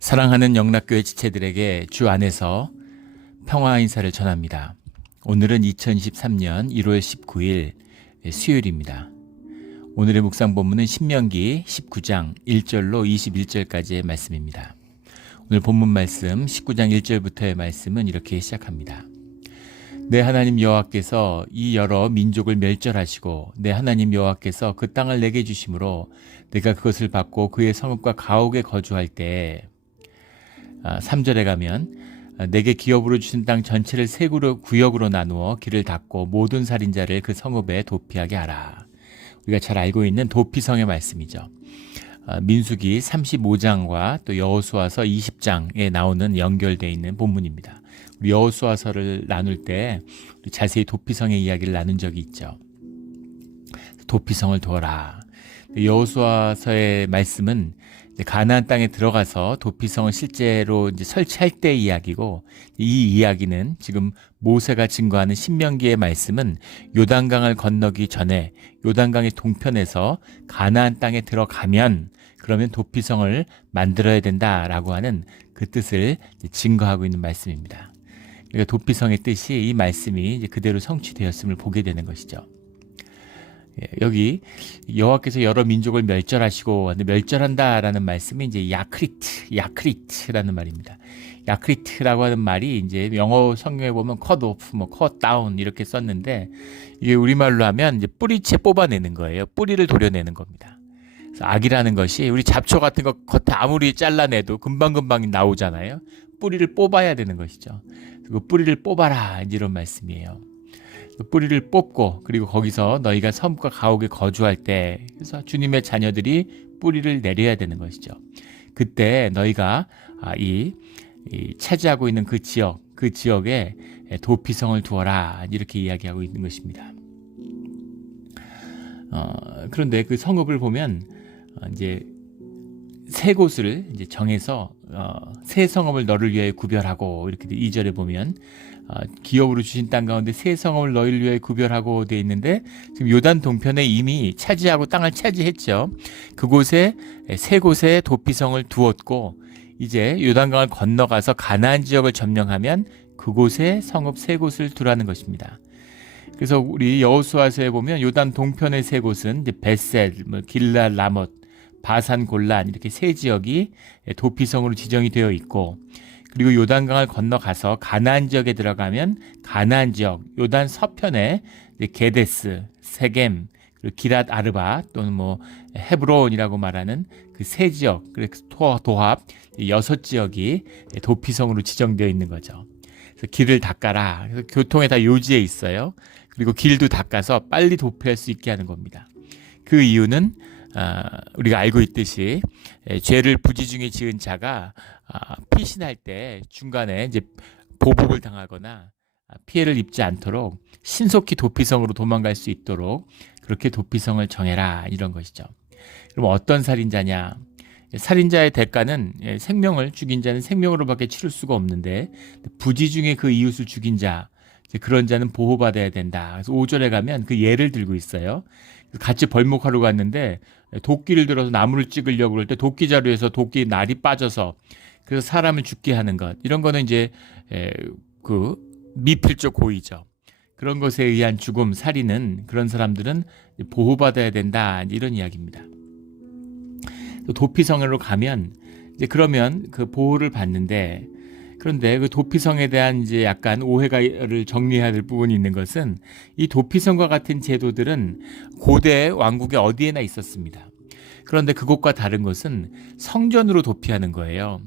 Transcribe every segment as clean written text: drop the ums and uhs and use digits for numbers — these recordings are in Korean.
사랑하는 영락교회 지체들에게 주 안에서 평화 인사를 전합니다. 오늘은 2023년 1월 19일 수요일입니다. 오늘의 묵상 본문은 신명기 19장 1절로 21절까지의 말씀입니다. 오늘 본문 말씀 19장 1절부터의 말씀은 이렇게 시작합니다. 내 하나님 여호와께서 이 여러 민족을 멸절하시고 내 하나님 여호와께서 그 땅을 내게 주심으로 내가 그것을 받고 그의 성읍과 가옥에 거주할 때 3절에 가면 내게 기업으로 주신 땅 전체를 세 구역으로 나누어 길을 닫고 모든 살인자를 그 성읍에 도피하게 하라. 우리가 잘 알고 있는 도피성의 말씀이죠. 민수기 35장과 또 여호수아서 20장에 나오는 연결되어 있는 본문입니다. 우리 여호수아서를 나눌 때 자세히 도피성의 이야기를 나눈 적이 있죠. 도피성을 두어라. 여호수아서의 말씀은 가나안 땅에 들어가서 도피성을 실제로 설치할 때의 이야기고, 이 이야기는 지금 모세가 증거하는 신명기의 말씀은 요단강을 건너기 전에 요단강의 동편에서 가나안 땅에 들어가면 그러면 도피성을 만들어야 된다라고 하는 그 뜻을 증거하고 있는 말씀입니다. 그러니까 도피성의 뜻이 이 말씀이 이제 그대로 성취되었음을 보게 되는 것이죠. 여기 여호와께서 여러 민족을 멸절하시고 멸절한다라는 말씀이 이제 야크리트라는 말입니다. 야크리트라고 하는 말이 이제 영어 성경에 보면 cut off, cut down 이렇게 썼는데, 이게 우리말로 하면 이제 뿌리채 뽑아내는 거예요. 뿌리를 도려내는 겁니다. 그래서 악이라는 것이 우리 잡초 같은 거 겉에 아무리 잘라내도 금방금방 나오잖아요. 뿌리를 뽑아야 되는 것이죠. 그 뿌리를 뽑아라 이런 말씀이에요. 뿌리를 뽑고, 그리고 거기서 너희가 성읍과 가옥에 거주할 때, 그래서 주님의 자녀들이 뿌리를 내려야 되는 것이죠. 그때 너희가 이 차지하고 있는 그 지역에 도피성을 두어라 이렇게 이야기하고 있는 것입니다. 그런데 그 성읍을 보면 이제 세 곳을 이제 정해서 세 성읍을 너를 위하여 구별하고, 이렇게 2절에 보면 기업으로 주신 땅 가운데 세 성읍을 너희를 위하여 구별하고 되어 있는데, 지금 요단 동편에 이미 차지하고 땅을 차지했죠. 그곳에 세 곳에 도피성을 두었고, 이제 요단강을 건너가서 가나안 지역을 점령하면 그곳에 성읍 세 곳을 두라는 것입니다. 그래서 우리 여호수아서에 보면 요단 동편의 세 곳은 이제 벳셀, 길랄, 라못, 바산, 골란 이렇게 세 지역이 도피성으로 지정이 되어 있고, 그리고 요단강을 건너가서 가나안 지역에 들어가면 가나안 지역, 요단 서편에 게데스, 세겜, 그리고 기랏 아르바 또는 헤브론이라고 말하는 그 세 지역, 그래서 도합 6지역이 도피성으로 지정되어 있는 거죠. 그래서 길을 닦아라. 그래서 교통에 다 요지에 있어요. 그리고 길도 닦아서 빨리 도피할 수 있게 하는 겁니다. 그 이유는 우리가 알고 있듯이 죄를 부지중에 지은 자가 피신할 때 중간에 이제 보복을 당하거나 피해를 입지 않도록 신속히 도피성으로 도망갈 수 있도록 그렇게 도피성을 정해라 이런 것이죠. 그럼 어떤 살인자냐? 살인자의 대가는 생명을 죽인 자는 생명으로밖에 치를 수가 없는데, 부지중에 그 이웃을 죽인 자, 그런 자는 보호받아야 된다. 그래서 5절에 가면 그 예를 들고 있어요. 같이 벌목하러 갔는데 도끼를 들어서 나무를 찍으려고 그럴 때 도끼 자루에서 도끼 날이 빠져서 그래서 사람을 죽게 하는 것, 이런 거는 이제 그 미필적 고의죠. 그런 것에 의한 죽음, 살인은, 그런 사람들은 보호받아야 된다 이런 이야기입니다. 도피성으로 가면 이제 그러면 그 보호를 받는데, 그런데 그 도피성에 대한 이제 약간 오해를 정리해야 될 부분이 있는 것은, 이 도피성과 같은 제도들은 고대 왕국에 어디에나 있었습니다. 그런데 그것과 다른 것은 성전으로 도피하는 거예요.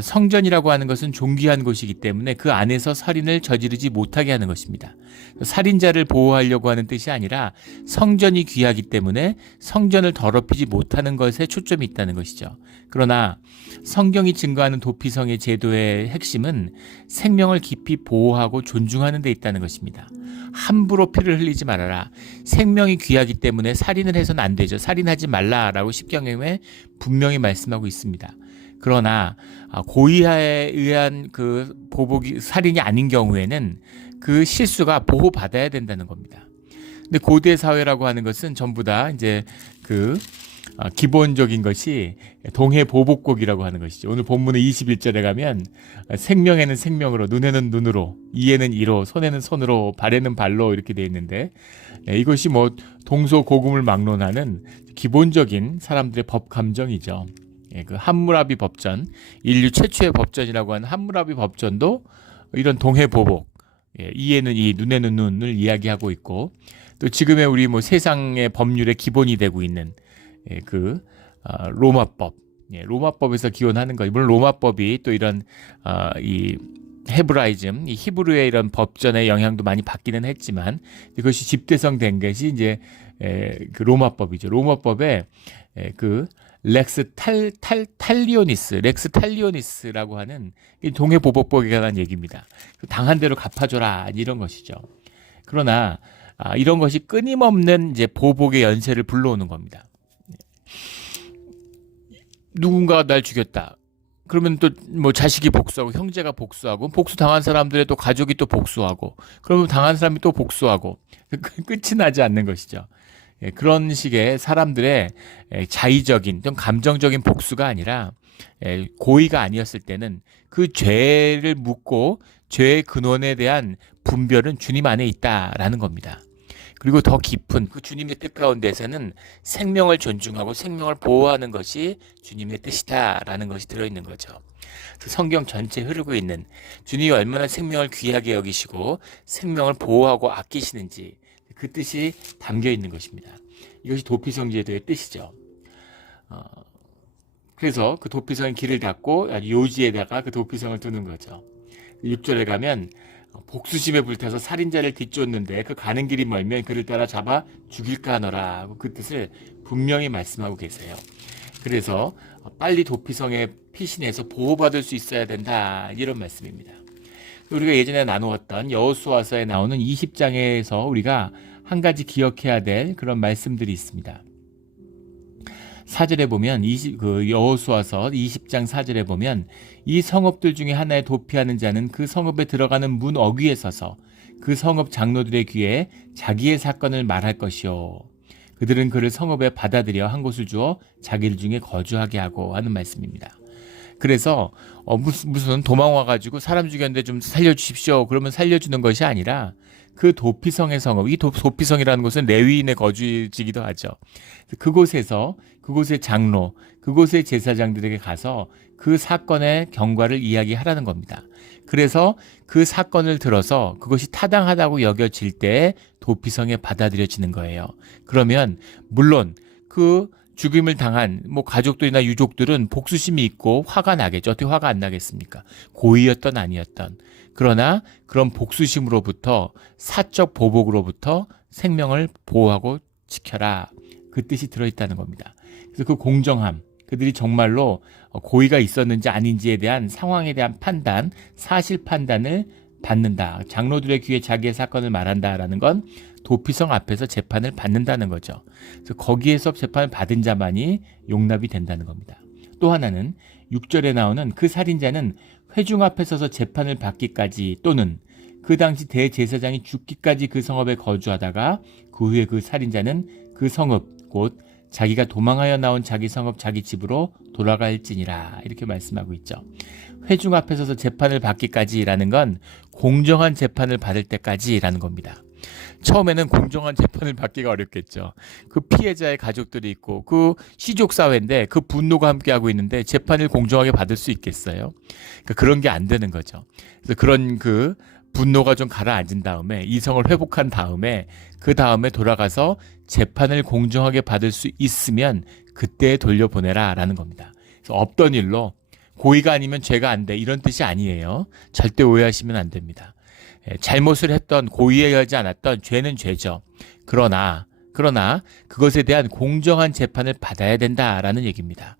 성전이라고 하는 것은 존귀한 곳이기 때문에 그 안에서 살인을 저지르지 못하게 하는 것입니다. 살인자를 보호하려고 하는 뜻이 아니라 성전이 귀하기 때문에 성전을 더럽히지 못하는 것에 초점이 있다는 것이죠. 그러나 성경이 증거하는 도피성의 제도의 핵심은 생명을 깊이 보호하고 존중하는 데 있다는 것입니다. 함부로 피를 흘리지 말아라. 생명이 귀하기 때문에 살인을 해서는 안 되죠. 살인하지 말라라고 십경에 분명히 말씀하고 있습니다. 그러나 고의에 의한 그 보복이 살인이 아닌 경우에는 그 실수가 보호받아야 된다는 겁니다. 근데 고대 사회라고 하는 것은 전부 다 이제 그 기본적인 것이 동해보복곡이라고 하는 것이죠. 오늘 본문의 21절에 가면 생명에는 생명으로, 눈에는 눈으로, 이에는 이로, 손에는 손으로, 발에는 발로 이렇게 되어 있는데 이것이 뭐 동서고금을 막론하는 기본적인 사람들의 법 감정이죠. 그 함무라비 법전, 인류 최초의 법전이라고 하는 함무라비 법전도 이런 동해보복, 이에는 이, 눈에는 눈을 이야기하고 있고, 또 지금의 우리 뭐 세상의 법률의 기본이 되고 있는 로마법, 로마법에서 기원하는 거. 물론 로마법이 또 이런 이 헤브라이즘, 이 히브리의 이런 법전의 영향도 많이 받기는 했지만 그것이 집대성된 것이 이제 그 로마법이죠. 로마법에 그 렉스 탈리오니스라고 하는 동해보복법에 관한 얘기입니다. 당한 대로 갚아줘라 이런 것이죠. 그러나 이런 것이 끊임없는 이제 보복의 연쇄를 불러오는 겁니다. 누군가가 날 죽였다. 그러면 또 뭐 자식이 복수하고 형제가 복수하고 복수 당한 사람들의 또 가족이 또 복수하고 그러면 당한 사람이 또 복수하고 끝이 나지 않는 것이죠. 그런 식의 사람들의 자의적인 좀 감정적인 복수가 아니라 고의가 아니었을 때는 그 죄를 묻고 죄의 근원에 대한 분별은 주님 안에 있다라는 겁니다. 그리고 더 깊은 그 주님의 뜻 가운데서는 생명을 존중하고 생명을 보호하는 것이 주님의 뜻이다라는 것이 들어있는 거죠. 그 성경 전체에 흐르고 있는 주님이 얼마나 생명을 귀하게 여기시고 생명을 보호하고 아끼시는지 그 뜻이 담겨 있는 것입니다. 이것이 도피성제도의 뜻이죠. 그래서 그 도피성의 길을 닫고 요지에다가 그 도피성을 두는 거죠. 6절에 가면 복수심에 불타서 살인자를 뒤쫓는데 그 가는 길이 멀면 그를 따라 잡아 죽일까 하노라 하고 그 뜻을 분명히 말씀하고 계세요. 그래서 빨리 도피성에 피신해서 보호받을 수 있어야 된다 이런 말씀입니다. 우리가 예전에 나누었던 여호수아서에 나오는 20장에서 우리가 한 가지 기억해야 될 그런 말씀들이 있습니다. 4절에 보면 여호수아서 20장 4절에 보면 이 성읍들 중에 하나에 도피하는 자는 그 성읍에 들어가는 문 어귀에 서서 그 성읍 장로들의 귀에 자기의 사건을 말할 것이요 그들은 그를 성읍에 받아들여 한 곳을 주어 자기들 중에 거주하게 하고 하는 말씀입니다. 그래서 무슨 도망 와가지고 사람 죽였는데 좀 살려주십시오 그러면 살려주는 것이 아니라 그 도피성의 성읍, 이 도피성이라는 곳은 레위인의 거주지기도 하죠. 그곳에서 그곳의 장로, 그곳의 제사장들에게 가서 그 사건의 경과를 이야기하라는 겁니다. 그래서 그 사건을 들어서 그것이 타당하다고 여겨질 때 도피성에 받아들여지는 거예요. 그러면 물론 그 죽임을 당한 뭐 가족들이나 유족들은 복수심이 있고 화가 나겠죠. 어떻게 화가 안 나겠습니까? 고의였던 아니었던. 그러나 그런 복수심으로부터 사적 보복으로부터 생명을 보호하고 지켜라. 그 뜻이 들어있다는 겁니다. 그래서 그 공정함, 그들이 정말로 고의가 있었는지 아닌지에 대한 상황에 대한 판단, 사실 판단을 받는다. 장로들의 귀에 자기의 사건을 말한다라는 건 도피성 앞에서 재판을 받는다는 거죠. 그래서 거기에서 재판을 받은 자만이 용납이 된다는 겁니다. 또 하나는 6절에 나오는 그 살인자는 회중 앞에 서서 재판을 받기까지 또는 그 당시 대제사장이 죽기까지 그 성읍에 거주하다가 그 후에 그 살인자는 그 성읍 곧 자기가 도망하여 나온 자기 성읍 자기 집으로 돌아갈지니라 이렇게 말씀하고 있죠. 회중 앞에 서서 재판을 받기까지라는 건 공정한 재판을 받을 때까지라는 겁니다. 처음에는 공정한 재판을 받기가 어렵겠죠. 그 피해자의 가족들이 있고 그 시족사회인데 그 분노가 함께하고 있는데 재판을 공정하게 받을 수 있겠어요? 그러니까 그런 게 안 되는 거죠. 그래서 그런 그 분노가 좀 가라앉은 다음에 이성을 회복한 다음에 그 다음에 돌아가서 재판을 공정하게 받을 수 있으면 그때 돌려보내라 라는 겁니다. 그래서 없던 일로 고의가 아니면 죄가 안 돼 이런 뜻이 아니에요. 절대 오해하시면 안 됩니다. 잘못을 했던 고의하지 않았던 죄는 죄죠. 그러나 그것에 대한 공정한 재판을 받아야 된다라는 얘기입니다.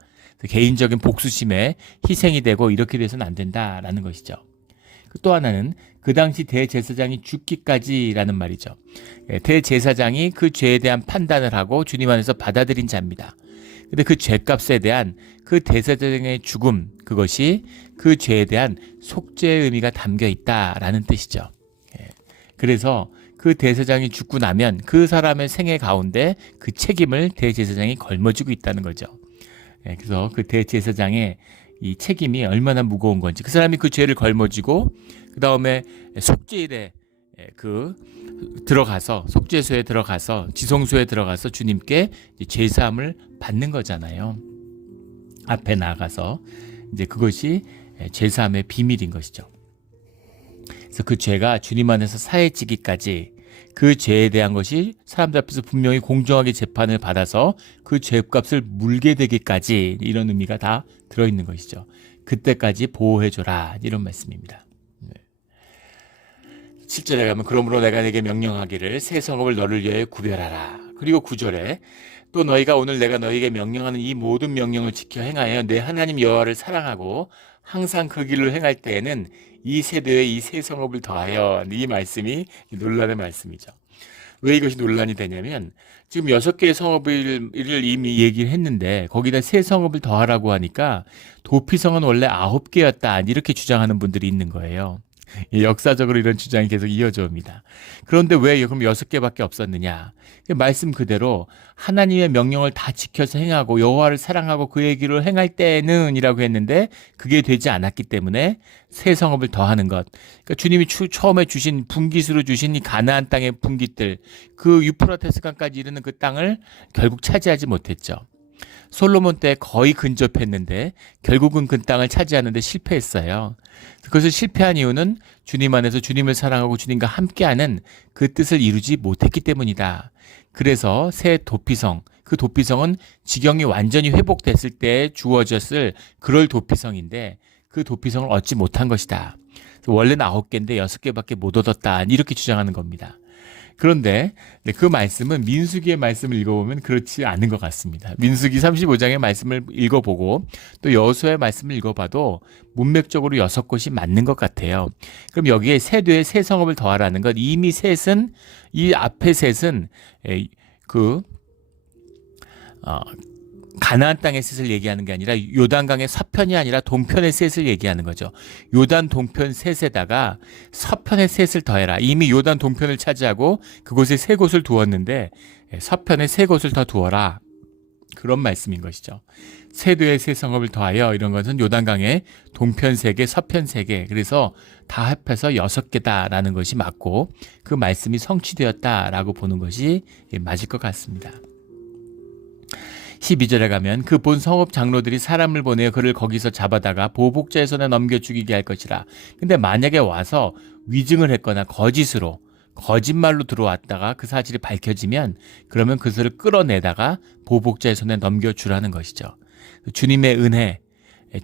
개인적인 복수심에 희생이 되고 이렇게 돼서는 안 된다라는 것이죠. 또 하나는 그 당시 대제사장이 죽기까지라는 말이죠. 대제사장이 그 죄에 대한 판단을 하고 주님 안에서 받아들인 자입니다. 근데 그 죄값에 대한 그 대제사장의 죽음, 그것이 그 죄에 대한 속죄의 의미가 담겨 있다라는 뜻이죠. 그래서 그 대제사장이 죽고 나면 그 사람의 생애 가운데 그 책임을 대제사장이 걸머쥐고 있다는 거죠. 그래서 그 대제사장의 이 책임이 얼마나 무거운 건지, 그 사람이 그 죄를 걸머쥐고 그 다음에 속죄일에 속죄소에 들어가서 지성소에 들어가서 주님께 제사함을 받는 거잖아요. 앞에 나가서 이제 그것이 제사함의 비밀인 것이죠. 그래서 그 죄가 주님 안에서 사해지기까지, 그 죄에 대한 것이 사람들 앞에서 분명히 공정하게 재판을 받아서 그 죄값을 물게 되기까지, 이런 의미가 다 들어있는 것이죠. 그때까지 보호해줘라, 이런 말씀입니다. 7절에 가면 그러므로 내가 네게 명령하기를 새 성읍을 너를 위하여 구별하라. 그리고 9절에 또 너희가 오늘 내가 너희에게 명령하는 이 모든 명령을 지켜 행하여 내 하나님 여호와를 사랑하고 항상 그 길을 행할 때에는 이 세대에 이 새 성읍을 더하여, 이 말씀이 논란의 말씀이죠. 왜 이것이 논란이 되냐면 지금 6개의 성읍을 이미 얘기를 했는데 거기다 새 성읍을 더하라고 하니까 도피성은 원래 9개였다, 이렇게 주장하는 분들이 있는 거예요. 역사적으로 이런 주장이 계속 이어져 옵니다. 그런데 왜 그럼 6개밖에 없었느냐? 말씀 그대로 하나님의 명령을 다 지켜서 행하고 여호와를 사랑하고 그의 길을 행할 때는 이라고 했는데 그게 되지 않았기 때문에 새 성읍을 더하는 것. 그러니까 주님이 처음에 주신 분깃으로 주신 이 가나안 땅의 분깃들, 그 유프라테스 강까지 이르는 그 땅을 결국 차지하지 못했죠. 솔로몬 때 거의 근접했는데 결국은 그 땅을 차지하는데 실패했어요. 그것을 실패한 이유는 주님 안에서 주님을 사랑하고 주님과 함께하는 그 뜻을 이루지 못했기 때문이다. 그래서 새 도피성, 그 도피성은 지경이 완전히 회복됐을 때 주어졌을 그럴 도피성인데 그 도피성을 얻지 못한 것이다. 원래는 9개인데 6개밖에 못 얻었다, 이렇게 주장하는 겁니다. 그런데 그 말씀은 민수기의 말씀을 읽어보면 그렇지 않은 것 같습니다. 민수기 35장의 말씀을 읽어보고 또 여호수아의 말씀을 읽어봐도 문맥적으로 6곳이 맞는 것 같아요. 그럼 여기에 세대에 새 성읍을 더하라는 것, 이미 셋은, 이 앞에 셋은 가나안 땅의 셋을 얘기하는 게 아니라 요단강의 서편이 아니라 동편의 셋을 얘기하는 거죠. 요단 동편 셋에다가 서편의 셋을 더해라. 이미 요단 동편을 차지하고 그곳에 3곳을 두었는데 서편에 3곳을 더 두어라. 그런 말씀인 것이죠. 세도의 새 성읍을 더하여, 이런 것은 요단강의 동편 3개, 서편 3개, 그래서 다 합해서 6개다라는 것이 맞고 그 말씀이 성취되었다라고 보는 것이 맞을 것 같습니다. 12절에 가면 그 본 성읍 장로들이 사람을 보내어 그를 거기서 잡아다가 보복자의 손에 넘겨 죽이게 할 것이라. 근데 만약에 와서 위증을 했거나 거짓말로 들어왔다가 그 사실이 밝혀지면 그러면 그것을 끌어내다가 보복자의 손에 넘겨주라는 것이죠. 주님의 은혜,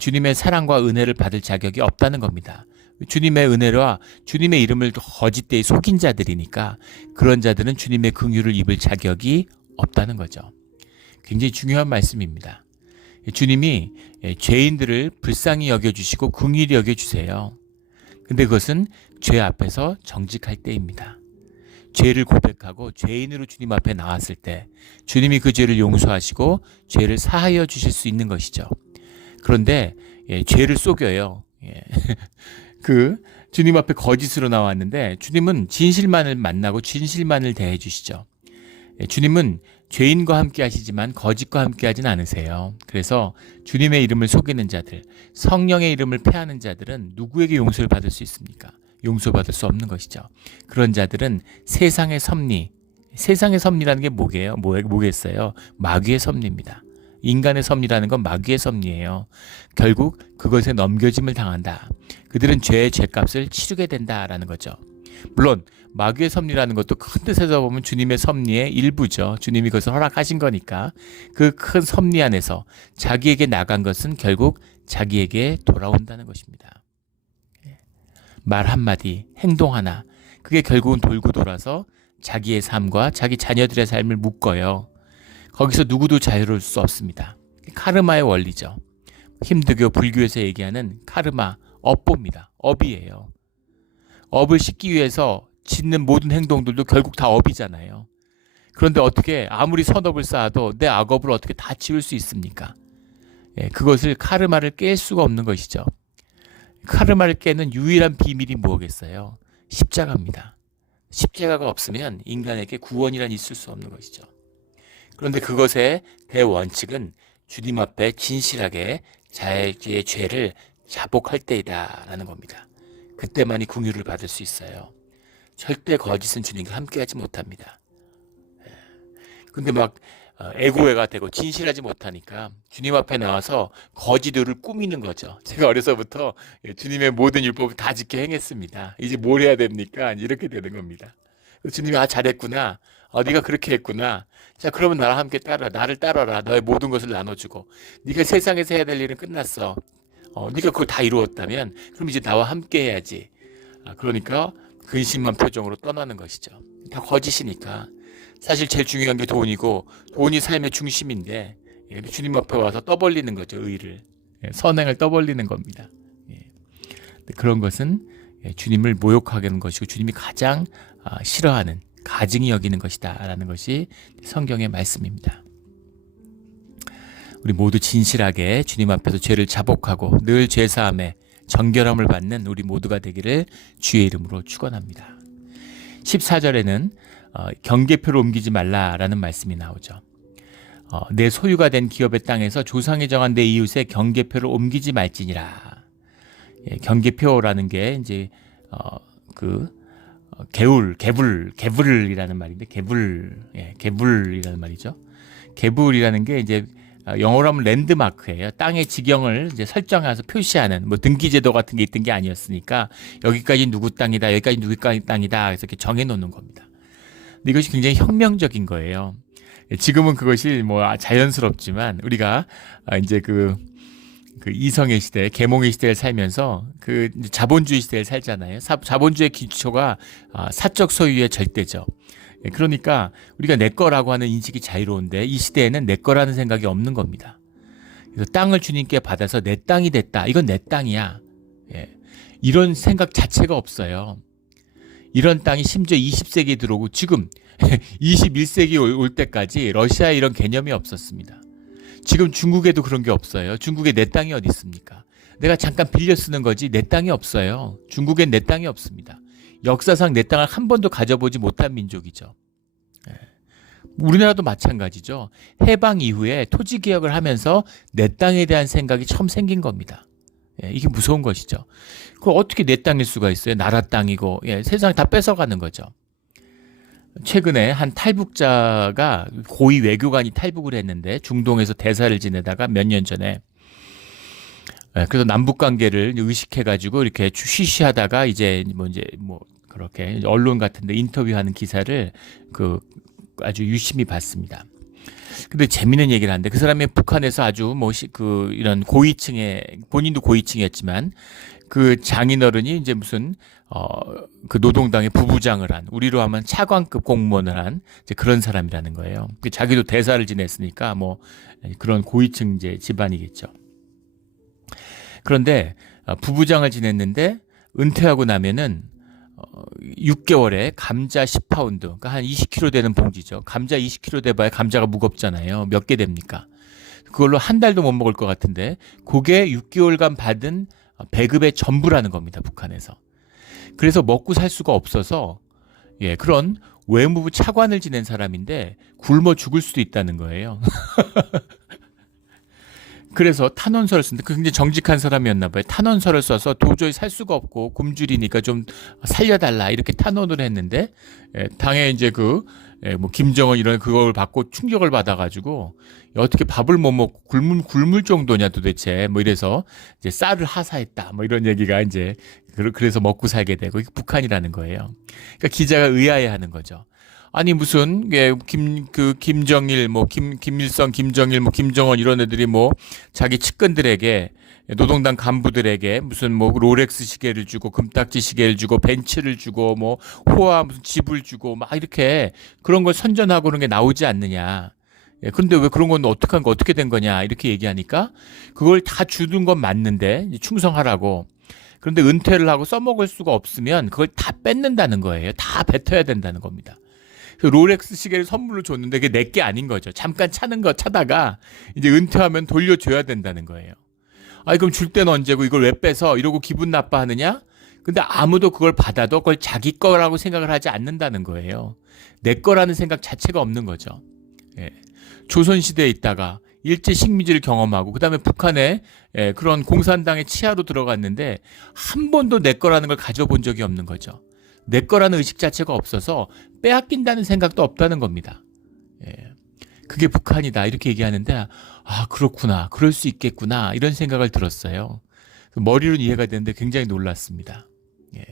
주님의 사랑과 은혜를 받을 자격이 없다는 겁니다. 주님의 은혜와 주님의 이름을 거짓되이 속인 자들이니까 그런 자들은 주님의 긍휼을 입을 자격이 없다는 거죠. 굉장히 중요한 말씀입니다. 주님이 죄인들을 불쌍히 여겨주시고 긍휼히 여겨주세요. 근데 그것은 죄 앞에서 정직할 때입니다. 죄를 고백하고 죄인으로 주님 앞에 나왔을 때 주님이 그 죄를 용서하시고 죄를 사하여 주실 수 있는 것이죠. 그런데 죄를 속여요. 주님 앞에 거짓으로 나왔는데 주님은 진실만을 만나고 진실만을 대해 주시죠. 주님은 죄인과 함께 하시지만 거짓과 함께 하진 않으세요. 그래서 주님의 이름을 속이는 자들, 성령의 이름을 패하는 자들은 누구에게 용서를 받을 수 있습니까? 용서받을 수 없는 것이죠. 그런 자들은 세상의 섭리라는 게 뭐겠어요? 마귀의 섭리입니다. 인간의 섭리라는 건 마귀의 섭리예요. 결국 그것에 넘겨짐을 당한다. 그들은 죄의 죄값을 치르게 된다라는 거죠. 물론 마귀의 섭리라는 것도 큰 뜻에서 보면 주님의 섭리의 일부죠. 주님이 그것을 허락하신 거니까 그 큰 섭리 안에서 자기에게 나간 것은 결국 자기에게 돌아온다는 것입니다. 말 한마디, 행동 하나, 그게 결국은 돌고 돌아서 자기의 삶과 자기 자녀들의 삶을 묶어요. 거기서 누구도 자유로울 수 없습니다. 카르마의 원리죠. 힌두교, 불교에서 얘기하는 카르마, 업보입니다. 업이에요. 업을 씻기 위해서 짓는 모든 행동들도 결국 다 업이잖아요. 그런데 어떻게 아무리 선업을 쌓아도 내 악업을 어떻게 다 지울 수 있습니까? 그것을 카르마를 깰 수가 없는 것이죠. 카르마를 깨는 유일한 비밀이 뭐겠어요? 십자가입니다. 십자가가 없으면 인간에게 구원이란 있을 수 없는 것이죠. 그런데 그것의 대원칙은 주님 앞에 진실하게 자기의 죄를 자복할 때이다라는 겁니다. 그때만이 긍휼을 받을 수 있어요. 절대 거짓은 주님과 함께하지 못합니다. 근데 막 애고애가 되고 진실하지 못하니까 주님 앞에 나와서 거짓을 꾸미는 거죠. 제가 어려서부터 주님의 모든 율법을 다 지켜 행했습니다. 이제 뭘 해야 됩니까? 이렇게 되는 겁니다. 주님이 잘했구나. 네가 그렇게 했구나. 자, 그러면 나랑 함께 나를 따라라. 너의 모든 것을 나눠주고 네가 세상에서 해야 될 일은 끝났어. 네가 그걸 다 이루었다면 그럼 이제 나와 함께 해야지. 그러니까 근심한 표정으로 떠나는 것이죠. 다 거짓이니까. 사실 제일 중요한 게 돈이고 돈이 삶의 중심인데 주님 앞에 와서 떠벌리는 거죠. 의를. 선행을 떠벌리는 겁니다. 그런 것은 주님을 모욕하게 하는 것이고 주님이 가장 싫어하는 가증히 여기는 것이다 라는 것이 성경의 말씀입니다. 우리 모두 진실하게 주님 앞에서 죄를 자복하고 늘 죄사함에 정결함을 받는 우리 모두가 되기를 주의 이름으로 축원합니다. 14절에는 경계표를 옮기지 말라라는 말씀이 나오죠. 내 소유가 된 기업의 땅에서 조상이 정한 내 이웃의 경계표를 옮기지 말지니라. 경계표라는 게 이제 개불이라는 말인데 개불이라는 말이죠. 개불이라는 게 이제 영어로 하면 랜드마크예요. 땅의 지경을 이제 설정해서 표시하는 뭐 등기제도 같은 게 있던 게 아니었으니까 여기까지 누구 땅이다, 여기까지 누구 땅이다, 그래서 이렇게 정해놓는 겁니다. 근데 이것이 굉장히 혁명적인 거예요. 지금은 그것이 뭐 자연스럽지만 우리가 이제 그 이성의 시대, 계몽의 시대를 살면서 그 자본주의 시대를 살잖아요. 자본주의 기초가 사적 소유의 절대죠. 그러니까 우리가 내 거라고 하는 인식이 자유로운데 이 시대에는 내 거라는 생각이 없는 겁니다. 그래서 땅을 주님께 받아서 내 땅이 됐다. 이건 내 땅이야. 이런 생각 자체가 없어요. 이런 땅이 심지어 20세기에 들어오고 지금 21세기 올 때까지 러시아에 이런 개념이 없었습니다. 지금 중국에도 그런 게 없어요. 중국에 내 땅이 어디 있습니까? 내가 잠깐 빌려 쓰는 거지 내 땅이 없어요. 중국엔 내 땅이 없습니다. 역사상 내 땅을 한 번도 가져보지 못한 민족이죠. 우리나라도 마찬가지죠. 해방 이후에 토지 개혁을 하면서 내 땅에 대한 생각이 처음 생긴 겁니다. 이게 무서운 것이죠. 그걸 어떻게 내 땅일 수가 있어요? 나라 땅이고 세상 다 뺏어가는 거죠. 최근에 한 탈북자가 고위 외교관이 탈북을 했는데 중동에서 대사를 지내다가 몇 년 전에 그래서 남북 관계를 의식해가지고 이렇게 쉬쉬하다가 이제 그렇게 언론 같은데 인터뷰하는 기사를 아주 유심히 봤습니다. 근데 재미있는 얘기를 하는데 그 사람이 북한에서 아주 이런 고위층의 본인도 고위층이었지만 그 장인어른이 이제 무슨 그 노동당의 부부장을 한 우리로 하면 차관급 공무원을 한 이제 그런 사람이라는 거예요. 자기도 대사를 지냈으니까 뭐 그런 고위층 이제 집안이겠죠. 그런데 부부장을 지냈는데 은퇴하고 나면은 6개월에 감자 10파운드, 그러니까 한 20kg 되는 봉지죠. 감자 20kg 돼봐야 감자가 무겁잖아요. 몇 개 됩니까? 그걸로 한 달도 못 먹을 것 같은데 그게 6개월간 받은 배급의 전부라는 겁니다. 북한에서. 그래서 먹고 살 수가 없어서 그런 외무부 차관을 지낸 사람인데 굶어 죽을 수도 있다는 거예요. 그래서 탄원서를 쓴데 굉장히 정직한 사람이었나 봐요. 탄원서를 써서 도저히 살 수가 없고 굶주리니까 좀 살려달라 이렇게 탄원을 했는데 당에 이제 김정은 이런 그걸 받고 충격을 받아가지고 어떻게 밥을 못 먹고 굶을 정도냐 도대체 뭐 이래서 이제 쌀을 하사했다 뭐 이런 얘기가 이제 그래서 먹고 살게 되고 이게 북한이라는 거예요. 그러니까 기자가 의아해하는 거죠. 아니 무슨 김정일 김일성 김정일 김정은 이런 애들이 자기 측근들에게 노동당 간부들에게 무슨 롤렉스 시계를 주고 금딱지 시계를 주고 벤츠를 주고 호화 무슨 집을 주고 막 이렇게 그런 걸 선전하고 그런 게 나오지 않느냐. 그런데 왜 그런 건 어떻게 된 거냐 이렇게 얘기하니까 그걸 다 주는 건 맞는데 충성하라고. 그런데 은퇴를 하고 써먹을 수가 없으면 그걸 다 뺏는다는 거예요. 다 뱉어야 된다는 겁니다. 롤렉스 시계를 선물로 줬는데 그게 내게 아닌 거죠. 잠깐 차다가 이제 은퇴하면 돌려줘야 된다는 거예요. 아니 그럼 줄 때는 언제고 이걸 왜 뺏어? 이러고 기분 나빠하느냐? 근데 아무도 그걸 받아도 그걸 자기 거라고 생각을 하지 않는다는 거예요. 내 거라는 생각 자체가 없는 거죠. 예. 조선시대에 있다가 일제 식민지를 경험하고 그다음에 북한에 그런 공산당의 치하로 들어갔는데 한 번도 내 거라는 걸 가져본 적이 없는 거죠. 내 거라는 의식 자체가 없어서 빼앗긴다는 생각도 없다는 겁니다. 예. 그게 북한이다 이렇게 얘기하는데 아 그렇구나 그럴 수 있겠구나 이런 생각을 들었어요. 머리로는 이해가 되는데 굉장히 놀랐습니다. 예.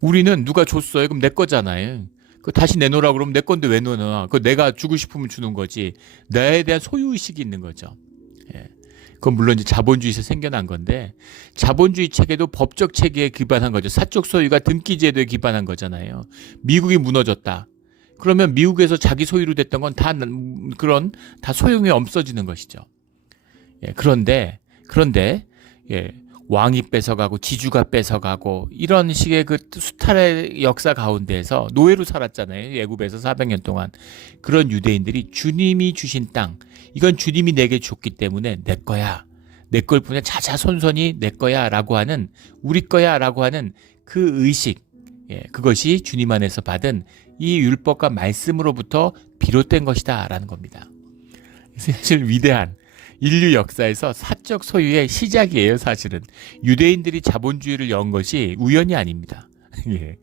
우리는 누가 줬어요? 그럼 내 거잖아요. 그 다시 내놓으라 그러면 내 건데 왜 내놔? 그 내가 주고 싶으면 주는 거지. 나에 대한 소유의식이 있는 거죠. 예. 그건 물론 이제 자본주의에서 생겨난 건데 자본주의 체계도 법적 체계에 기반한 거죠. 사적 소유가 등기제도에 기반한 거잖아요. 미국이 무너졌다. 그러면 미국에서 자기 소유로 됐던 건 다 소용이 없어지는 것이죠. 예. 그런데 예. 왕이 뺏어가고 지주가 뺏어가고 이런 식의 그 수탈의 역사 가운데에서 노예로 살았잖아요. 애굽에서 400년 동안. 그런 유대인들이 주님이 주신 땅, 이건 주님이 내게 줬기 때문에 내 거야. 내 걸 뿐이야. 자자손손이 내 거야 라고 하는 우리 거야 라고 하는 그 의식, 그것이 주님 안에서 받은 이 율법과 말씀으로부터 비롯된 것이다 라는 겁니다. 사실 위대한 인류 역사에서 사적 소유의 시작이에요. 사실은 유대인들이 자본주의를 연 것이 우연이 아닙니다. 예.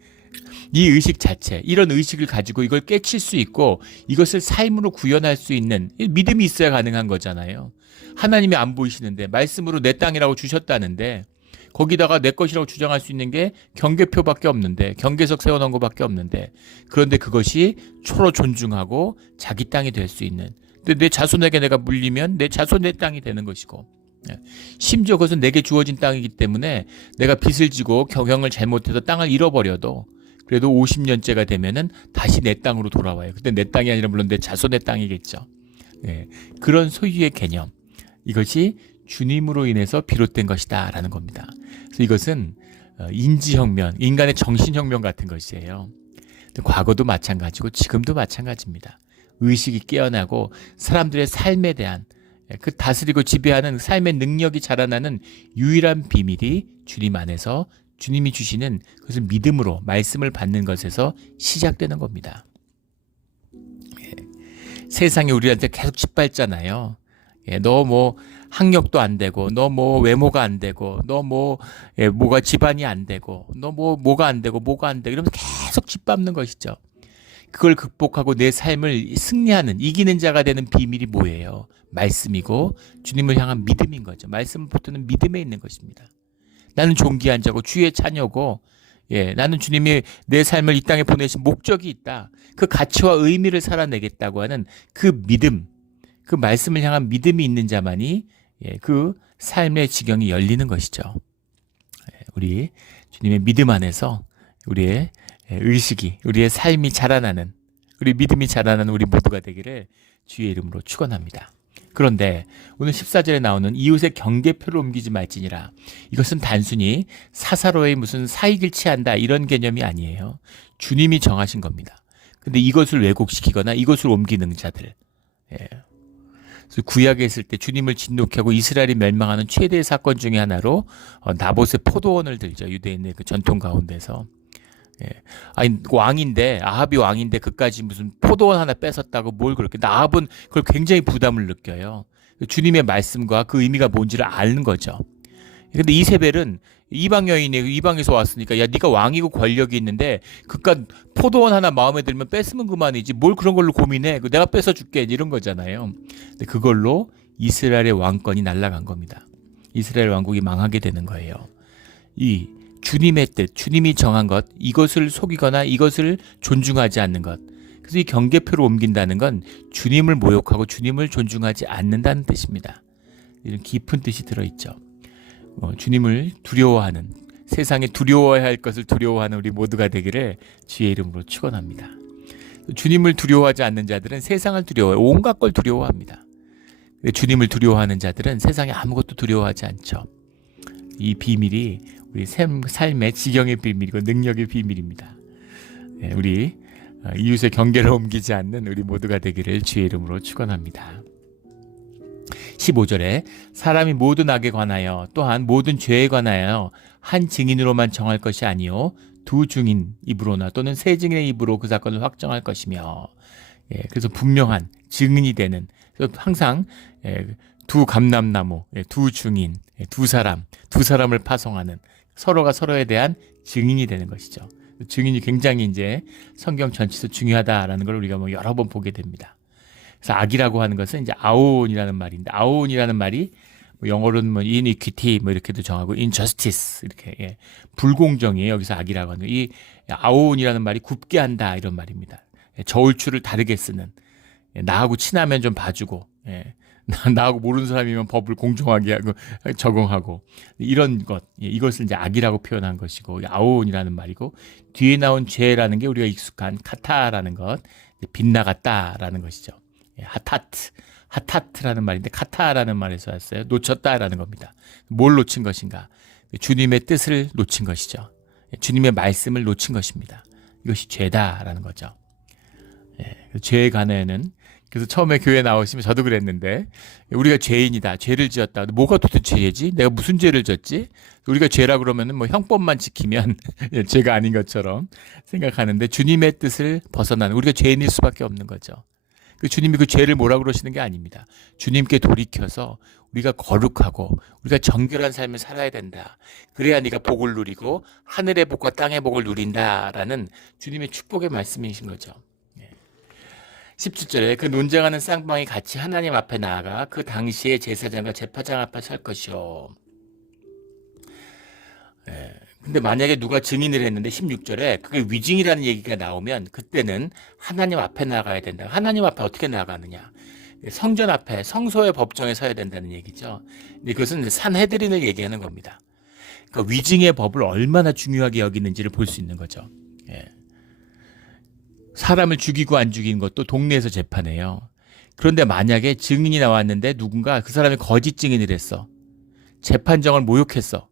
이 의식 자체, 이런 의식을 가지고 이걸 깨칠 수 있고 이것을 삶으로 구현할 수 있는 믿음이 있어야 가능한 거잖아요. 하나님이 안 보이시는데 말씀으로 내 땅이라고 주셨다는데 거기다가 내 것이라고 주장할 수 있는 게 경계표밖에 없는데 경계석 세워놓은 것밖에 없는데 그런데 그것이 초로 존중하고 자기 땅이 될 수 있는, 근데 내 자손에게 내가 물리면 내 자손의 땅이 되는 것이고, 심지어 그것은 내게 주어진 땅이기 때문에 내가 빚을 지고 경영을 잘못해서 땅을 잃어버려도 그래도 50년째가 되면은 다시 내 땅으로 돌아와요. 근데 내 땅이 아니라 물론 내 자손의 땅이겠죠. 그런 소유의 개념, 이것이 주님으로 인해서 비롯된 것이다 라는 겁니다. 그래서 이것은 인지혁명, 인간의 정신혁명 같은 것이에요. 과거도 마찬가지고 지금도 마찬가지입니다. 의식이 깨어나고 사람들의 삶에 대한 그 다스리고 지배하는 삶의 능력이 자라나는 유일한 비밀이 주님 안에서 주님이 주시는 그것을 믿음으로 말씀을 받는 것에서 시작되는 겁니다. 세상이 우리한테 계속 짓밟잖아요. 너 뭐 학력도 안 되고, 너 뭐 외모가 안 되고, 너 뭐가 집안이 안 되고, 너 뭐가 안 되고, 뭐가 안 되고 이러면서 계속 짓밟는 것이죠. 그걸 극복하고 내 삶을 승리하는, 이기는 자가 되는 비밀이 뭐예요? 말씀이고 주님을 향한 믿음인 거죠. 말씀을 붙드는 믿음에 있는 것입니다. 나는 존귀한 자고 주의 자녀고, 나는 주님이 내 삶을 이 땅에 보내신 목적이 있다. 그 가치와 의미를 살아내겠다고 하는 그 믿음, 그 말씀을 향한 믿음이 있는 자만이 그 삶의 지경이 열리는 것이죠. 우리 주님의 믿음 안에서 우리의 의식이, 우리의 삶이 자라나는, 우리 믿음이 자라나는 우리 모두가 되기를 주의 이름으로 축원합니다. 그런데 오늘 14절에 나오는 이웃의 경계표를 옮기지 말지니라, 이것은 단순히 사사로이 무슨 사익을 취한다 이런 개념이 아니에요. 주님이 정하신 겁니다. 근데 이것을 왜곡시키거나 이것을 옮기는 자들, 그래서 구약에 있을 때 주님을 진노케 하고 이스라엘이 멸망하는 최대의 사건 중에 하나로 나봇의 포도원을 들죠. 유대인의 그 전통 가운데서. 아니 왕인데, 아합이 왕인데 그까지 무슨 포도원 하나 뺏었다고 뭘 그렇게, 아합은 그걸 굉장히 부담을 느껴요. 주님의 말씀과 그 의미가 뭔지를 아는 거죠. 근데 이세벨은 이방 여인이 이방에서 왔으니까 야 네가 왕이고 권력이 있는데 그깟 포도원 하나 마음에 들면 뺏으면 그만이지 뭘 그런 걸로 고민해, 내가 뺏어줄게 이런 거잖아요. 근데 그걸로 이스라엘의 왕권이 날아간 겁니다. 이스라엘 왕국이 망하게 되는 거예요. 이 주님의 뜻, 주님이 정한 것, 이것을 속이거나 이것을 존중하지 않는 것, 그래서 이 경계표를 옮긴다는 건 주님을 모욕하고 주님을 존중하지 않는다는 뜻입니다. 이런 깊은 뜻이 들어있죠. 주님을 두려워하는, 세상에 두려워해야 할 것을 두려워하는 우리 모두가 되기를 주의 이름으로 축원합니다. 주님을 두려워하지 않는 자들은 세상을 두려워해요. 온갖 걸 두려워합니다. 주님을 두려워하는 자들은 세상에 아무것도 두려워하지 않죠. 이 비밀이 우리 삶의 지경의 비밀이고 능력의 비밀입니다. 우리 이웃의 경계를 옮기지 않는 우리 모두가 되기를 주의 이름으로 축원합니다. 15절에 사람이 모든 악에 관하여 또한 모든 죄에 관하여 한 증인으로만 정할 것이 아니요 두 증인 입으로나 또는 세 증인의 입으로 그 사건을 확정할 것이며, 그래서 분명한 증인이 되는, 그래서 항상 두 감람나무, 두 증인, 두 사람을 파송하는, 서로가 서로에 대한 증인이 되는 것이죠. 증인이 굉장히 이제 성경 전체에서 중요하다라는 걸 우리가 뭐 여러 번 보게 됩니다. 그래서 악이라고 하는 것은 이제 아오온이라는 말인데, 아오온이라는 말이 뭐 영어로는 뭐 inequity 뭐 이렇게도 정하고 injustice 이렇게, 불공정이에요. 여기서 악이라고 하는 이 아오온이라는 말이 굽게 한다 이런 말입니다. 저울추를 다르게 쓰는, 나하고 친하면 좀 봐주고, 나하고 모르는 사람이면 법을 공정하게 하고 적용하고, 이런 것, 이것을 이제 악이라고 표현한 것이고, 아오온이라는 말이고, 뒤에 나온 죄라는 게 우리가 익숙한 카타라는 것, 빗나갔다라는 것이죠. 하타트라는 말인데 카타라는 말에서 왔어요. 놓쳤다라는 겁니다. 뭘 놓친 것인가? 주님의 뜻을 놓친 것이죠. 주님의 말씀을 놓친 것입니다. 이것이 죄다라는 거죠. 죄에 관해는, 그래서 처음에 교회 나오시면 저도 그랬는데, 우리가 죄인이다, 죄를 지었다. 뭐가 도대체 죄지? 내가 무슨 죄를 졌지? 우리가 죄라 그러면은 뭐 형법만 지키면 죄가 아닌 것처럼 생각하는데, 주님의 뜻을 벗어나는, 우리가 죄인일 수밖에 없는 거죠. 주님이 그 죄를 뭐라 그러시는 게 아닙니다. 주님께 돌이켜서 우리가 거룩하고 우리가 정결한 삶을 살아야 된다. 그래야 네가 복을 누리고 하늘의 복과 땅의 복을 누린다라는 주님의 축복의 말씀이신 거죠. 17절에 그 논쟁하는 쌍방이 같이 하나님 앞에 나아가 그 당시에 제사장과 재판장 앞에 설 것이요. 근데 만약에 누가 증인을 했는데 16절에 그게 위증이라는 얘기가 나오면 그때는 하나님 앞에 나가야 된다. 하나님 앞에 어떻게 나가느냐? 성전 앞에, 성소의 법정에 서야 된다는 얘기죠. 근데 그것은 산헤드린을 얘기하는 겁니다. 그러니까 위증의 법을 얼마나 중요하게 여기는지를 볼 수 있는 거죠. 사람을 죽이고 안 죽이는 것도 동네에서 재판해요. 그런데 만약에 증인이 나왔는데 누군가 그 사람이 거짓 증인을 했어. 재판정을 모욕했어.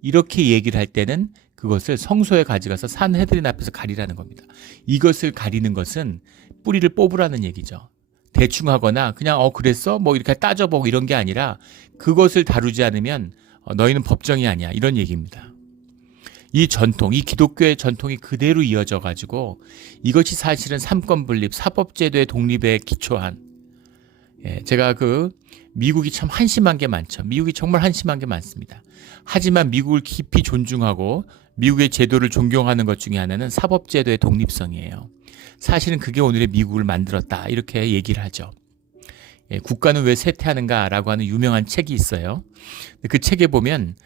이렇게 얘기를 할 때는 그것을 성소에 가져가서 산헤드린 앞에서 가리라는 겁니다. 이것을 가리는 것은 뿌리를 뽑으라는 얘기죠. 대충 하거나 그냥 그랬어? 뭐 이렇게 따져보고 이런 게 아니라 그것을 다루지 않으면 너희는 법정이 아니야. 이런 얘기입니다. 이 전통, 이 기독교의 전통이 그대로 이어져 가지고 이것이 사실은 삼권분립, 사법제도의 독립에 기초한, 제가 미국이 참 한심한 게 많죠. 미국이 정말 한심한 게 많습니다. 하지만 미국을 깊이 존중하고 미국의 제도를 존경하는 것 중에 하나는 사법제도의 독립성이에요. 사실은 그게 오늘의 미국을 만들었다 이렇게 얘기를 하죠. 국가는 왜 쇠퇴하는가라고 하는 유명한 책이 있어요. 그 책에 보면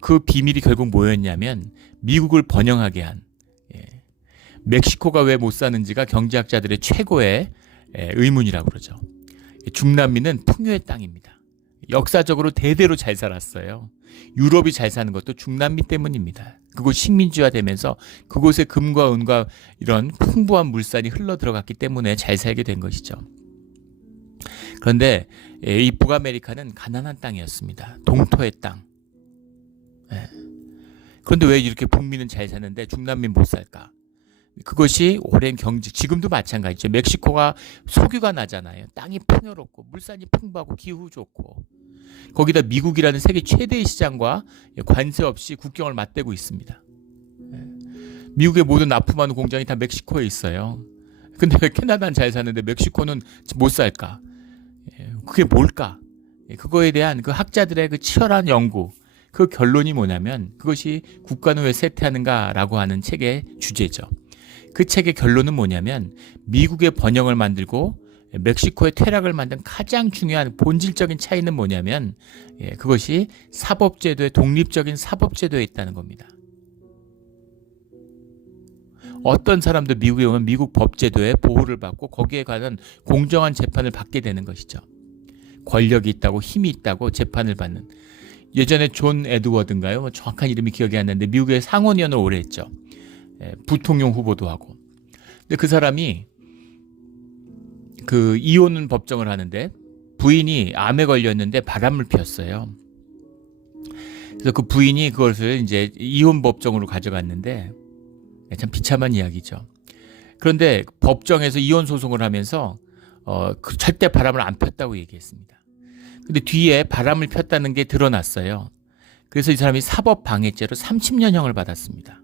그 비밀이 결국 뭐였냐면 미국을 번영하게 한, 멕시코가 왜 못 사는지가 경제학자들의 최고의 의문이라고 그러죠. 중남미는 풍요의 땅입니다. 역사적으로 대대로 잘 살았어요. 유럽이 잘 사는 것도 중남미 때문입니다. 그곳 식민지화되면서 그곳에 금과 은과 이런 풍부한 물산이 흘러 들어갔기 때문에 잘 살게 된 것이죠. 그런데 이 북아메리카는 가난한 땅이었습니다. 동토의 땅. 그런데 왜 이렇게 북미는 잘 사는데 중남미는 못 살까? 그것이 오랜 경제, 지금도 마찬가지죠. 멕시코가 석유가 나잖아요. 땅이 풍요롭고 물산이 풍부하고 기후 좋고, 거기다 미국이라는 세계 최대의 시장과 관세 없이 국경을 맞대고 있습니다. 미국의 모든 납품하는 공장이 다 멕시코에 있어요. 근데 왜 캐나다는 잘 사는데 멕시코는 못 살까? 그게 뭘까? 그거에 대한 그 학자들의 그 치열한 연구, 그 결론이 뭐냐면 그것이 국가는 왜 쇠퇴하는가라고 하는 책의 주제죠. 그 책의 결론은 뭐냐면 미국의 번영을 만들고 멕시코의 퇴락을 만든 가장 중요한 본질적인 차이는 뭐냐면 그것이 사법제도의 독립적인 사법제도에 있다는 겁니다. 어떤 사람도 미국에 오면 미국 법제도의 보호를 받고 거기에 관한 공정한 재판을 받게 되는 것이죠. 권력이 있다고 힘이 있다고 재판을 받는. 예전에 존 에드워드인가요? 정확한 이름이 기억이 안 나는데 미국의 상원의원을 오래 했죠. 부통령 후보도 하고. 근데 그 사람이 그 이혼 법정을 하는데 부인이 암에 걸렸는데 바람을 피웠어요. 그래서 그 부인이 그것을 이제 이혼 법정으로 가져갔는데 참 비참한 이야기죠. 그런데 법정에서 이혼 소송을 하면서 절대 바람을 안 폈다고 얘기했습니다. 근데 뒤에 바람을 폈다는 게 드러났어요. 그래서 이 사람이 사법방해죄로 30년형을 받았습니다.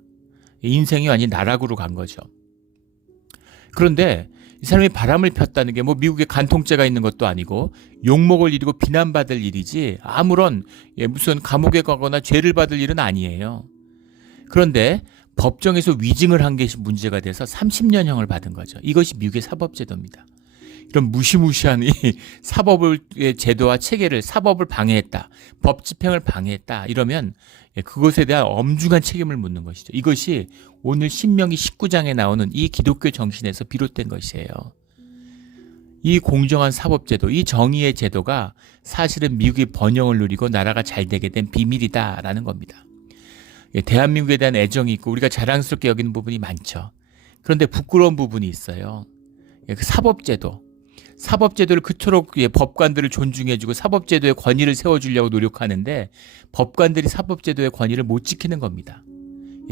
인생이 완전히 나락으로 간 거죠. 그런데 이 사람이 바람을 폈다는 게 뭐 미국에 간통죄가 있는 것도 아니고 욕먹을 일이고 비난받을 일이지 아무런 무슨 감옥에 가거나 죄를 받을 일은 아니에요. 그런데 법정에서 위증을 한 게 문제가 돼서 30년형을 받은 거죠. 이것이 미국의 사법제도입니다. 이런 무시무시한 이 사법의 제도와 체계를 사법을 방해했다. 법 집행을 방해했다. 이러면 그것에 대한 엄중한 책임을 묻는 것이죠. 이것이 오늘 신명기 19장에 나오는 이 기독교 정신에서 비롯된 것이에요. 이 공정한 사법제도, 이 정의의 제도가 사실은 미국의 번영을 누리고 나라가 잘 되게 된 비밀이다라는 겁니다. 대한민국에 대한 애정이 있고 우리가 자랑스럽게 여기는 부분이 많죠. 그런데 부끄러운 부분이 있어요. 그 사법제도를 그토록 법관들을 존중해주고 사법제도의 권위를 세워주려고 노력하는데 법관들이 사법제도의 권위를 못 지키는 겁니다.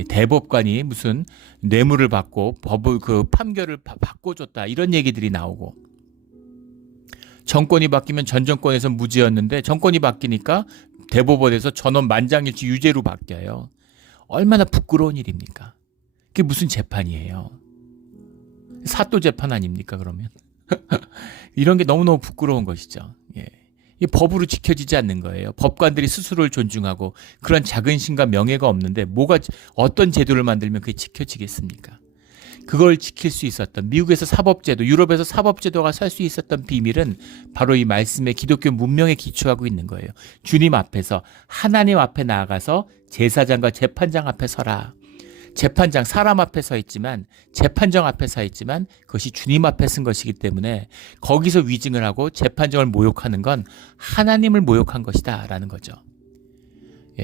대법관이 무슨 뇌물을 받고 법을 판결을 바꿔줬다 이런 얘기들이 나오고, 정권이 바뀌면 전 정권에서 무죄였는데 정권이 바뀌니까 대법원에서 전원 만장일치 유죄로 바뀌어요. 얼마나 부끄러운 일입니까? 그게 무슨 재판이에요? 사또 재판 아닙니까 그러면? 이런 게 너무너무 부끄러운 것이죠. 이 법으로 지켜지지 않는 거예요. 법관들이 스스로를 존중하고 그런 자긍심과 명예가 없는데 어떤 제도를 만들면 그게 지켜지겠습니까? 그걸 지킬 수 있었던 미국에서 사법제도, 유럽에서 사법제도가 살 수 있었던 비밀은 바로 이 말씀의 기독교 문명에 기초하고 있는 거예요. 주님 앞에서 하나님 앞에 나아가서 제사장과 재판장 앞에 서라. 재판장 사람 앞에 서 있지만 재판정 앞에 서 있지만 그것이 주님 앞에 쓴 것이기 때문에 거기서 위증을 하고 재판정을 모욕하는 건 하나님을 모욕한 것이다 라는 거죠.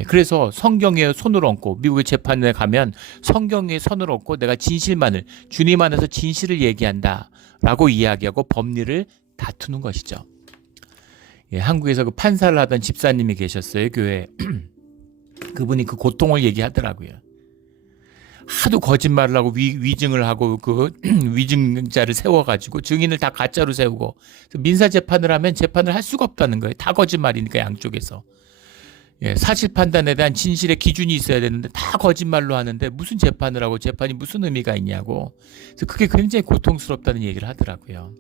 그래서 성경에 손을 얹고 미국의 재판에 가면 성경에 손을 얹고 내가 진실만을 주님 안에서 진실을 얘기한다 라고 이야기하고 법리를 다투는 것이죠. 한국에서 그 판사를 하던 집사님이 계셨어요, 교회에. 그분이 그 고통을 얘기하더라고요. 하도 거짓말을 하고 위증을 하고 그 위증자를 세워가지고 증인을 다 가짜로 세우고 민사재판을 하면 재판을 할 수가 없다는 거예요. 다 거짓말이니까 양쪽에서. 사실 판단에 대한 진실의 기준이 있어야 되는데 다 거짓말로 하는데 무슨 재판을 하고 재판이 무슨 의미가 있냐고. 그래서 그게 굉장히 고통스럽다는 얘기를 하더라고요.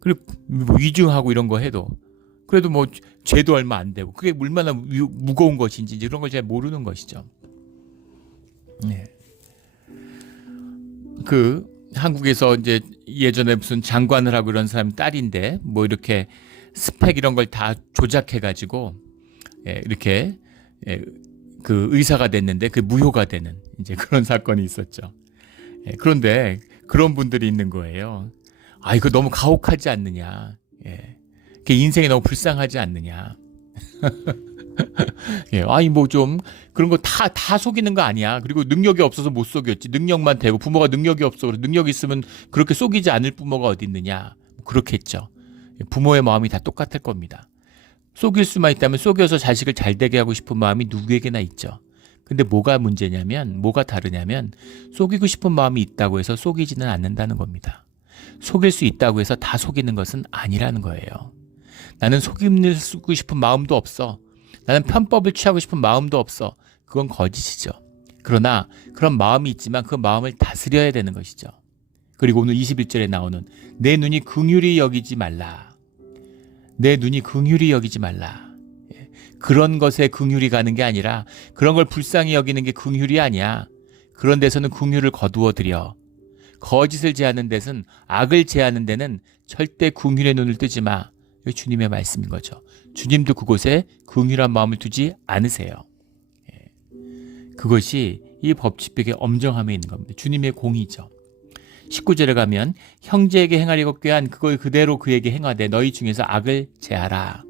그리고 뭐 위증하고 이런 거 해도 그래도 뭐 죄도 얼마 안 되고 그게 얼마나 무거운 것인지 이런 걸 잘 모르는 것이죠. 그 한국에서 이제 예전에 무슨 장관을 하고 이런 사람 딸인데 뭐 이렇게 스펙 이런 걸 다 조작해가지고 이렇게 그 의사가 됐는데 그 무효가 되는 이제 그런 사건이 있었죠. 그런데 그런 분들이 있는 거예요. 아, 이거 너무 가혹하지 않느냐. 그 인생이 너무 불쌍하지 않느냐. 아니 뭐 좀 그런 거 다 속이는 거 아니야. 그리고 능력이 없어서 못 속였지. 능력만 되고 부모가 능력이 없어. 그래서 능력이 있으면 그렇게 속이지 않을 부모가 어디 있느냐. 그렇겠죠. 부모의 마음이 다 똑같을 겁니다. 속일 수만 있다면 속여서 자식을 잘 되게 하고 싶은 마음이 누구에게나 있죠. 근데 뭐가 문제냐면 뭐가 다르냐면 속이고 싶은 마음이 있다고 해서 속이지는 않는다는 겁니다. 속일 수 있다고 해서 다 속이는 것은 아니라는 거예요. 나는 속이고 싶은 마음도 없어. 나는 편법을 취하고 싶은 마음도 없어. 그건 거짓이죠. 그러나 그런 마음이 있지만 그 마음을 다스려야 되는 것이죠. 그리고 오늘 21절에 나오는 내 눈이 긍휼히 여기지 말라. 내 눈이 긍휼히 여기지 말라. 그런 것에 긍휼이 가는 게 아니라 그런 걸 불쌍히 여기는 게 긍휼이 아니야. 그런 데서는 긍휼을 거두어 들여. 거짓을 제하는 데는 악을 제하는 데는 절대 긍휼의 눈을 뜨지 마. 이게 주님의 말씀인 거죠. 주님도 그곳에 긍휼한 마음을 두지 않으세요. 그것이 이 법 집행의 엄정함에 있는 겁니다. 주님의 공의죠. 19절에 가면 형제에게 행하려고 꾀한 그걸 그대로 그에게 행하되 너희 중에서 악을 제하라.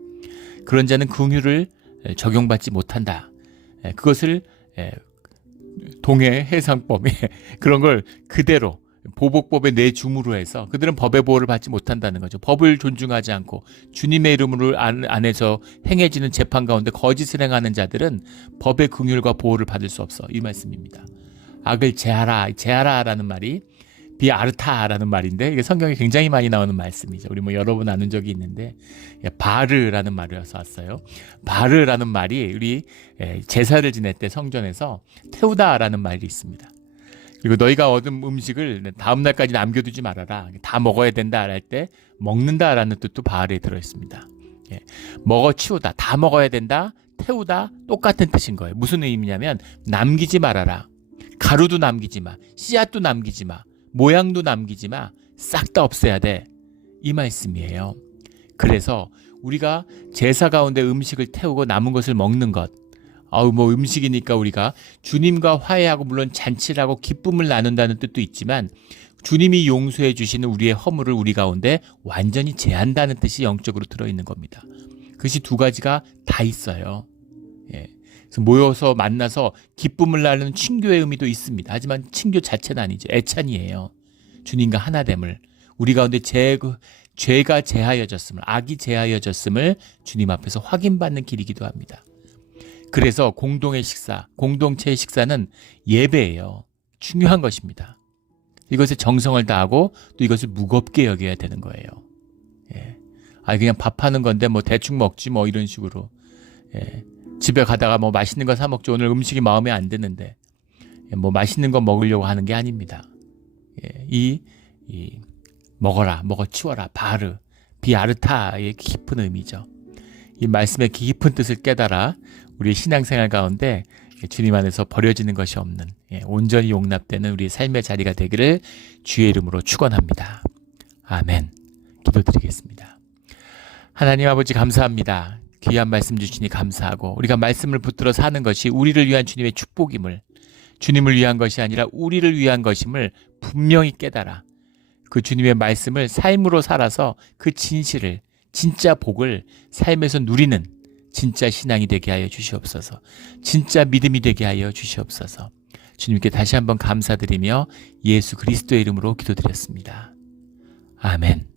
그런 자는 긍휼을 적용받지 못한다. 그것을 동해 해상법 그런 걸 그대로 보복법에 내줌으로 해서 그들은 법의 보호를 받지 못한다는 거죠. 법을 존중하지 않고 주님의 이름으로 안에서 행해지는 재판 가운데 거짓을 행하는 자들은 법의 긍휼과 보호를 받을 수 없어. 이 말씀입니다. 악을 제하라. 제하라라는 말이 비아르타라는 말인데 이게 성경에 굉장히 많이 나오는 말씀이죠. 우리 뭐 여러 번 나눈 적이 있는데 바르라는 말에서 왔어요. 바르라는 말이 우리 제사를 지낼 때 성전에서 태우다라는 말이 있습니다. 그리고 너희가 얻은 음식을 다음 날까지 남겨두지 말아라. 다 먹어야 된다 할 때 먹는다라는 뜻도 바알에 들어있습니다. 먹어 치우다, 다 먹어야 된다, 태우다 똑같은 뜻인 거예요. 무슨 의미냐면 남기지 말아라. 가루도 남기지 마, 씨앗도 남기지 마, 모양도 남기지 마, 싹 다 없애야 돼. 이 말씀이에요. 그래서 우리가 제사 가운데 음식을 태우고 남은 것을 먹는 것, 뭐 음식이니까 우리가 주님과 화해하고 물론 잔치를 하고 기쁨을 나눈다는 뜻도 있지만 주님이 용서해 주시는 우리의 허물을 우리 가운데 완전히 제한다는 뜻이 영적으로 들어있는 겁니다. 그것이 두 가지가 다 있어요. 그래서 모여서 만나서 기쁨을 나누는 친교의 의미도 있습니다. 하지만 친교 자체는 아니죠. 애찬이에요. 주님과 하나됨을, 우리 가운데 죄가 제하여졌음을, 악이 제하여졌음을 주님 앞에서 확인받는 길이기도 합니다. 그래서 공동의 식사, 공동체의 식사는 예배예요. 중요한 것입니다. 이것에 정성을 다하고 또 이것을 무겁게 여겨야 되는 거예요. 그냥 밥하는 건데 뭐 대충 먹지 뭐 이런 식으로. 집에 가다가 뭐 맛있는 거 사 먹지, 오늘 음식이 마음에 안 드는데 뭐 맛있는 거 먹으려고 하는 게 아닙니다. 이 먹어라, 먹어 치워라, 바르, 비아르타의 깊은 의미죠. 이 말씀의 깊은 뜻을 깨달아 우리의 신앙생활 가운데 주님 안에서 버려지는 것이 없는, 온전히 용납되는 우리의 삶의 자리가 되기를 주의 이름으로 축원합니다. 아멘. 기도드리겠습니다. 하나님 아버지 감사합니다. 귀한 말씀 주시니 감사하고 우리가 말씀을 붙들어 사는 것이 우리를 위한 주님의 축복임을, 주님을 위한 것이 아니라 우리를 위한 것임을 분명히 깨달아 그 주님의 말씀을 삶으로 살아서 그 진실을, 진짜 복을 삶에서 누리는 진짜 신앙이 되게 하여 주시옵소서. 진짜 믿음이 되게 하여 주시옵소서. 주님께 다시 한번 감사드리며 예수 그리스도의 이름으로 기도드렸습니다. 아멘.